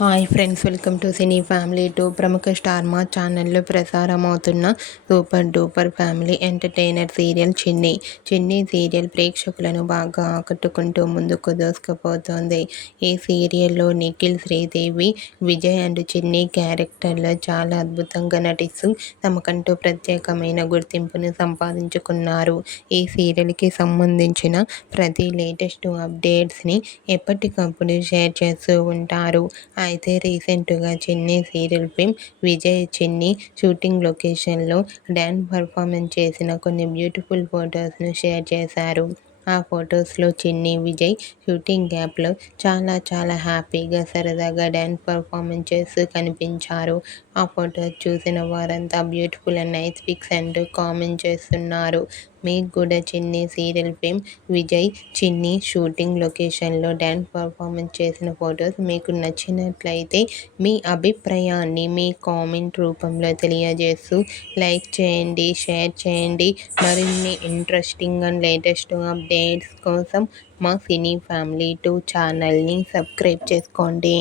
Hi friends, welcome to cine family two. ప్రముఖ star Maa ఛానల్లో ప్రసారమవుతున్న super duper family entertainer serial Chinni. Chinni serial ప్రేక్షకులను బాగా ఆకట్టుకుంటూ ముందుకు దూసుకుపోతోంది. ఈ సీరియల్లో నిఖిల్, శ్రీదేవి, విజయ్ అండ్ చిన్ని క్యారెక్టర్లో చాలా అద్భుతంగా నటిస్తూ తమకంటూ ప్రత్యేకమైన గుర్తింపును సంపాదించుకున్నారు. ఈ సీరియల్కి సంబంధించిన ప్రతి లేటెస్ట్ అప్డేట్స్ని ఎప్పటికప్పుడు షేర్ చేస్తూ ఉంటారు. అయితే రీసెంట్గా చిన్ని సీరియల్ ఫేమ్ విజయ్ చిన్ని షూటింగ్ లొకేషన్లో డ్యాన్స్ పర్ఫార్మెన్స్ చేసిన కొన్ని బ్యూటిఫుల్ ఫొటోస్ను షేర్ చేశారు. ఆ ఫొటోస్లో చిన్ని, విజయ్ షూటింగ్ గ్యాప్లో చాలా హ్యాపీగా, సరదాగా డ్యాన్స్ పర్ఫార్మెన్స్ చేస్తూ కనిపించారు. ఆ ఫొటోస్ చూసిన వారంతా బ్యూటిఫుల్ అండ్ నైస్ పిక్స్ అంటూ కామెంట్ చేస్తున్నారు. మీకు కూడా చిన్ని సీరియల్ ఫేమ్ విజయ్ చిన్ని షూటింగ్ లొకేషన్లో డ్యాన్స్ పర్ఫార్మెన్స్ చేసిన ఫొటోస్ మీకు నచ్చినట్లయితే మీ అభిప్రాయాన్ని మీ కామెంట్ రూపంలో తెలియజేస్తూ లైక్ చేయండి, షేర్ చేయండి. మరిన్ని ఇంట్రెస్టింగ్ అండ్ లేటెస్ట్ అప్డేట్స్ కోసం మా సినీ ఫ్యామిలీ 2 ఛానల్ని సబ్స్క్రైబ్ చేసుకోండి.